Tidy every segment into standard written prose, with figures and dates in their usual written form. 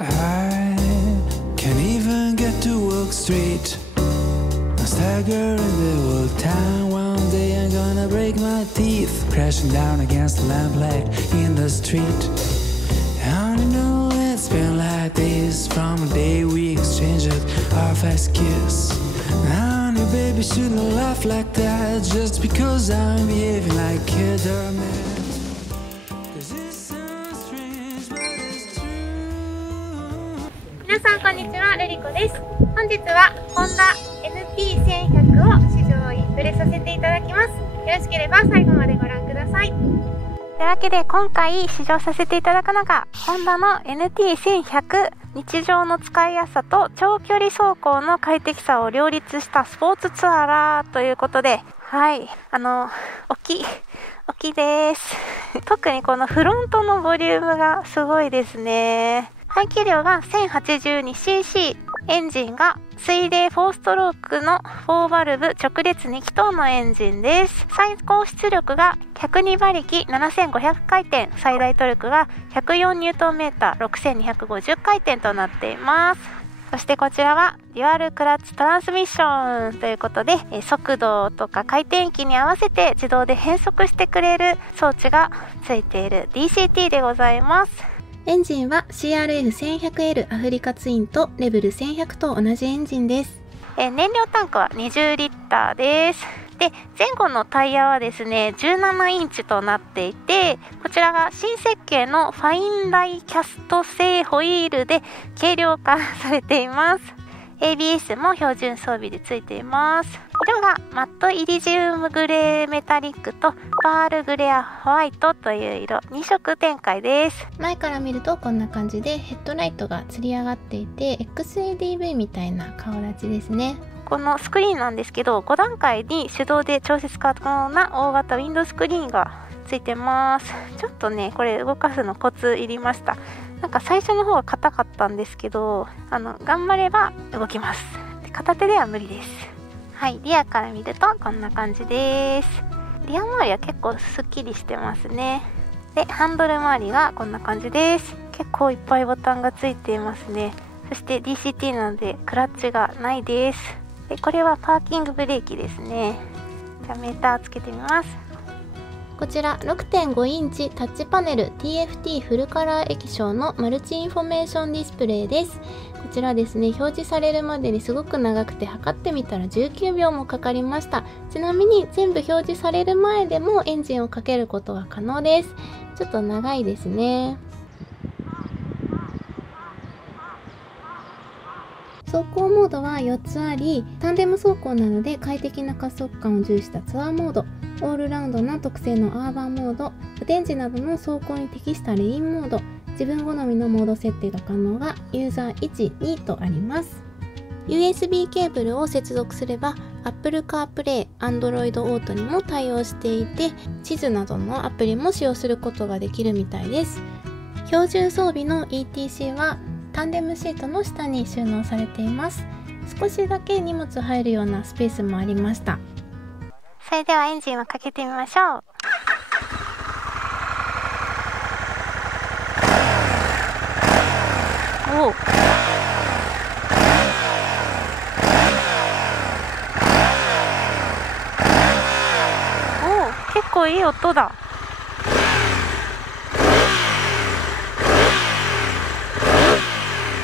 I can't even get to work straight. I stagger in the old town. One day I'm gonna break my teeth, crashing down against the lamplight in the street. I only know it's been like this from the day we exchanged our first kiss. Honey, baby, shouldn't laugh like that just because I'm behaving like a dumbass. 'Cause it sounds strange, but it's true. 皆さんこんにちは、ルリコです。本日はホンダ NT1100 を試乗に触れさせていただきます。よろしければ最後までご覧ください。というわけで今回試乗させていただくのがホンダの NT1100。日常の使いやすさと長距離走行の快適さを両立したスポーツツアラーということで、はい、大きいです。特にこのフロントのボリュームがすごいですね。排気量が 1082cc、エンジンが水冷4ストロークの4バルブ直列2気筒のエンジンです。最高出力が102馬力7500回転、最大トルクが104ニュートンメーター6250回転となっています。そしてこちらはデュアルクラッチトランスミッションということで、速度とか回転域に合わせて自動で変速してくれる装置がついている DCT でございます。エンジンは CRF1100L アフリカツインとレベル1100と同じエンジンです。燃料タンクは20リッターです。で、前後のタイヤはですね、17インチとなっていて、こちらが新設計のファインライキャスト製ホイールで軽量化されています。ABS も標準装備でついています。色がマットイリジウムグレーメタリックとパールグレアホワイトという色2色展開です。前から見るとこんな感じでヘッドライトがつり上がっていて XADV みたいな顔立ちですね。このスクリーンなんですけど、5段階に手動で調節可能な大型ウィンドウスクリーンがついてます。ちょっとね、これ動かすのコツいりました。なんか最初の方は硬かったんですけど、頑張れば動きます。片手では無理です。はい、リアから見るとこんな感じです。リア周りは結構スッキリしてますね。で、ハンドル周りがこんな感じです。結構いっぱいボタンがついていますね。そして DCT なのでクラッチがないです。で、これはパーキングブレーキですね。じゃあメーターつけてみます。こちら 6.5 インチタッチパネル TFT フルカラー液晶のマルチインフォメーションディスプレイです。こちらですね、表示されるまでにすごく長くて測ってみたら19秒もかかりました。ちなみに全部表示される前でもエンジンをかけることが可能です。ちょっと長いですね。走行モードは4つあり、タンデム走行なので快適な加速感を重視したツアーモード、オールラウンドな特製のアーバンモード、無電池などの走行に適したレインモード、自分好みのモード設定が可能がユーザー1、2とあります。USB ケーブルを接続すれば Apple CarPlay、Android Auto にも対応していて、地図などのアプリも使用することができるみたいです。標準装備の ETC はタンデムシートの下に収納されています。少しだけ荷物入るようなスペースもありました。それではエンジンをかけてみましょう。おお、結構いい音だ。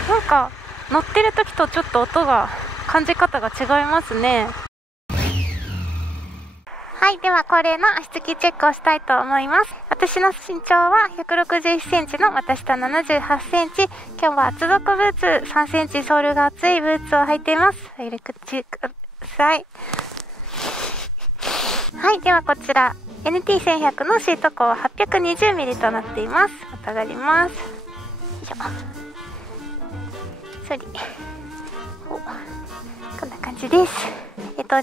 なんか乗ってる時とちょっと音が感じ方が違いますね。はい、では恒例の足つきチェックをしたいと思います。私の身長は161センチの股下78センチ。今日は厚底ブーツ3センチソールが厚いブーツを履いています。お入れ口ください。はい、ではこちら NT1100 のシート高は 820mm となっています。またがります。よいしょ。そり。こんな感じです。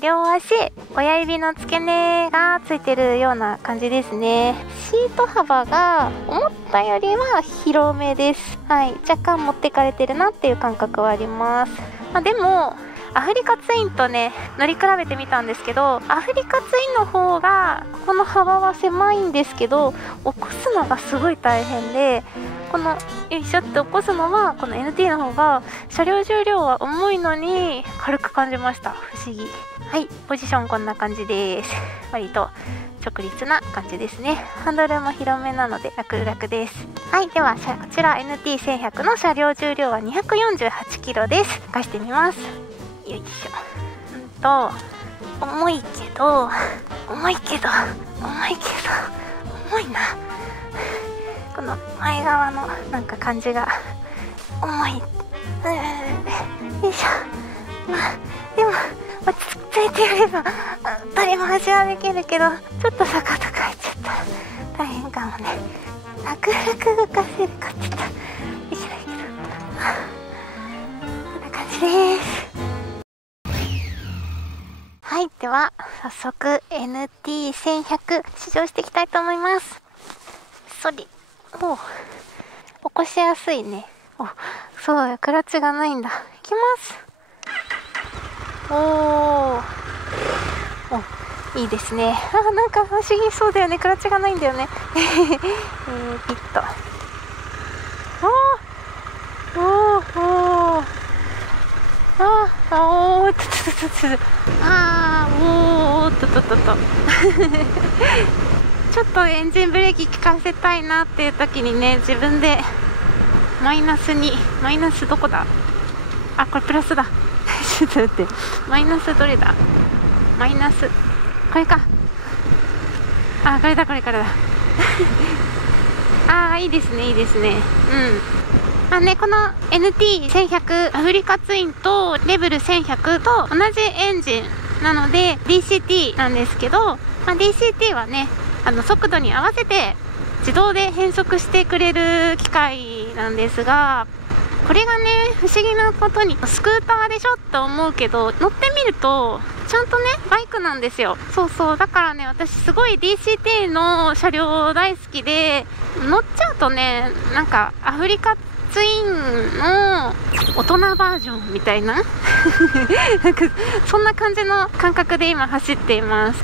両足親指の付け根がついてるような感じですね。シート幅が思ったよりは広めです。はい、若干持ってかれてるなっていう感覚はあります。でもアフリカツインとね乗り比べてみたんですけど、アフリカツインの方がここの幅は狭いんですけど起こすのがすごい大変で、このよいしょって起こすのはこの NT の方が車両重量は重いのに軽く感じました。不思議。はい、ポジションこんな感じです。割と直立な感じですね。ハンドルも広めなので楽々です。はい、ではこちら NT1100 の車両重量は 248kg です。出してみます。よいしょ。重いけど重いな。この前側のなんか感じが重い。よいしょ。でも落ち着いてやれば取り回しはできるけど、ちょっと坂とか入っちゃったら大変かもね。楽々動かせるかって言ったらできないけど、こんな感じです。はい、では早速 NT1100 試乗していきたいと思います。起こしやすいね。そうよ、クラッチがないんだ。いきます。いいですね。なんか不思議そうだよね。クラッチがないんだよね。ピッと。ちょっとエンジンブレーキ効かせたいなっていう時にね、自分でマイナスどこだ？これプラスだ。ちょっと待って、マイナスどれだ？マイナスこれか。これだこれだ。いいですね。この NT1100 アフリカツインとレベル1100と同じエンジンなので DCT なんですけど、DCT はね、速度に合わせて自動で変速してくれる機械なんですが、これがね、不思議なことにスクーターでしょって思うけど、乗ってみるとちゃんとねバイクなんですよ。そうだからね、私すごい DCT の車両大好きで、乗っちゃうとね、なんかアフリカツインの大人バージョンみたいななんかそんな感じの感覚で今走っています。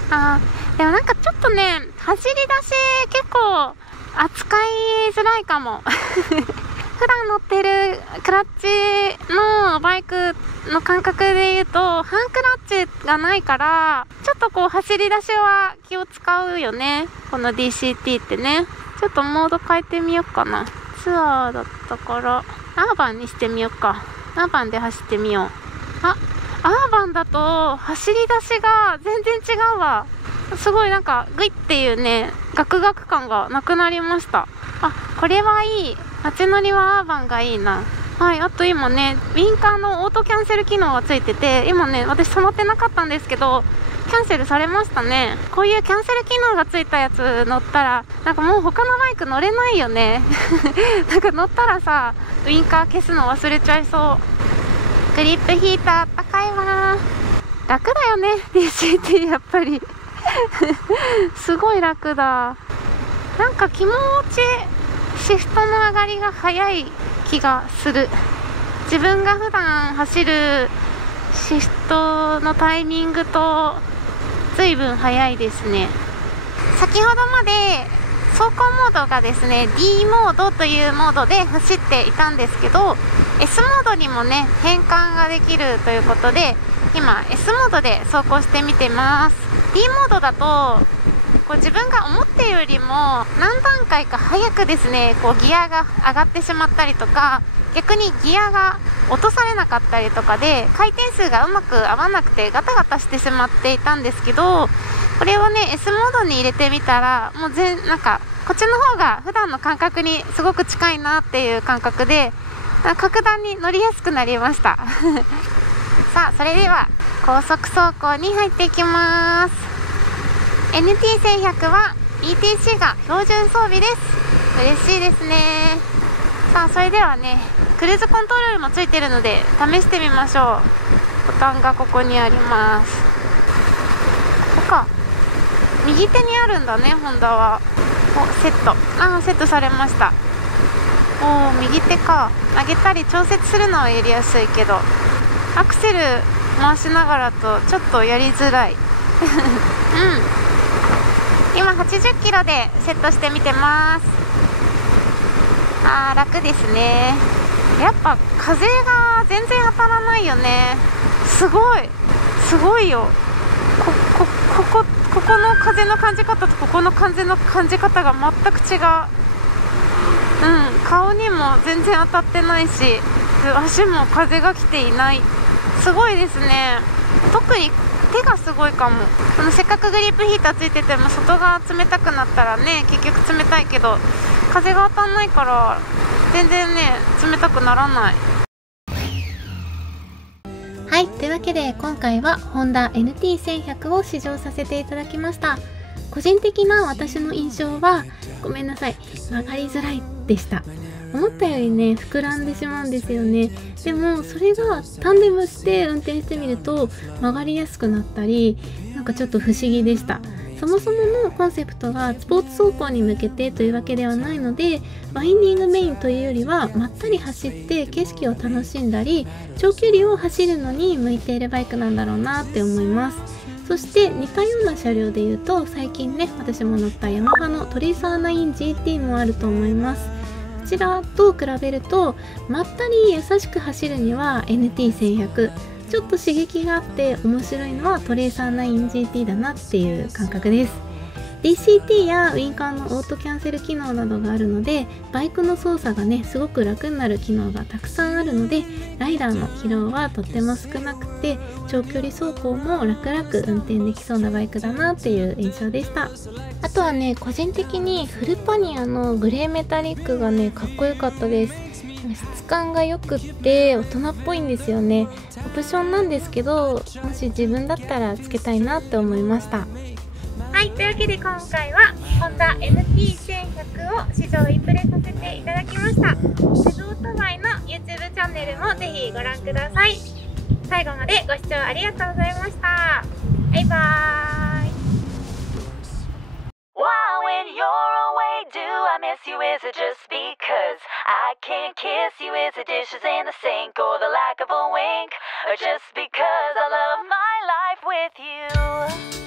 でもなんかちょっとね、走り出し結構扱いづらいかも普段乗ってるクラッチのバイクの感覚で言うと、ハンクラッチがないから、ちょっとこう走り出しは気を使うよね、この DCT ってね。ちょっとモード変えてみようかな。ツアーだったからアーバンにしてみようか。アーバンで走ってみよう。アーバンだと走り出しが全然違うわ。すごいなんかグイっていうね、ガクガク感がなくなりました。これはいい。街乗りはアーバンがいいな。はい、あと今ね、ウィンカーのオートキャンセル機能がついてて、今ね、私触ってなかったんですけど、キャンセルされましたね。こういうキャンセル機能がついたやつ乗ったら、なんかもう他のバイク乗れないよねなんか乗ったらさ、ウィンカー消すの忘れちゃいそう。グリップヒーターあったかいわ。楽だよね DCT やっぱりすごい楽だ。なんか気持ちシフトの上がりが早い気がする。自分が普段走るシフトのタイミングと随分早いですね。先ほどまで走行モードがですね D モードというモードで走っていたんですけど、 S モードにもね変換ができるということで、今 S モードで走行してみてます。 D モードだとこう自分が思っているよりも何段階か早くですね、こうギアが上がってしまったりとか、逆にギアが落とされなかったりとかで回転数がうまく合わなくてガタガタしてしまっていたんですけど、これをね S モードに入れてみたら、もうなんかこっちの方が普段の感覚にすごく近いなっていう感覚で、格段に乗りやすくなりましたさあ、それでは高速走行に入っていきます。 NT1100 は ETC が標準装備です。嬉しいですね。さあ、それではね、クルーズコントロールもついているので試してみましょう。ボタンがここにあります。ここか、右手にあるんだね、ホンダは。セットされました。右手か。上げたり調節するのはやりやすいけど、アクセル回しながらとちょっとやりづらい今80キロでセットしてみてます。楽ですね。やっぱ風が全然当たらないよね。すごいよ。ここの風の感じ方とここの風の感じ方が全く違う。顔にも全然当たってないし、足も風が来ていない。すごいですね。特に手がすごいかも。せっかくグリップヒーターついてても外が冷たくなったらね、結局冷たいけど、風が当たんないから全然ね、冷たくならない。はい、というわけで今回はホンダ NT1100 を試乗させていただきました。個人的な私の印象は、ごめんなさい、曲がりづらいでした。思ったよりね、膨らんでしまうんですよね。でもそれがタンデムして運転してみると曲がりやすくなったり、なんかちょっと不思議でした。そもそものコンセプトがスポーツ走行に向けてというわけではないので、ワインディングメインというよりはまったり走って景色を楽しんだり、長距離を走るのに向いているバイクなんだろうなって思います。そして似たような車両でいうと、最近ね、私も乗ったヤマハのトレーサー 9GT もあると思います。こちらと比べるとまったり優しく走るには NT1100、ちょっと刺激があって面白いのはトレーサー 9GT だなっていう感覚です。 DCT やウインカーのオートキャンセル機能などがあるので、バイクの操作がねすごく楽になる機能がたくさんあるので、ライダーの疲労はとっても少なくて、長距離走行も楽々運転できそうなバイクだなっていう印象でした。あとはね、個人的にフルパニアのグレーメタリックがねかっこよかったです。質感がよくって大人っぽいんですよね。オプションなんですけど、もし自分だったらつけたいなって思いました。はい、というわけで今回はホンダ NT1100 を試乗インプレさせていただきました。自動オートバイの YouTube チャンネルもぜひご覧ください。最後までご視聴ありがとうございました。バイバーイ。Why when you're away do I miss you? Is it just because I can't kiss you? Is it dishes in the sink or the lack of a wink? Or just because I love my life with you?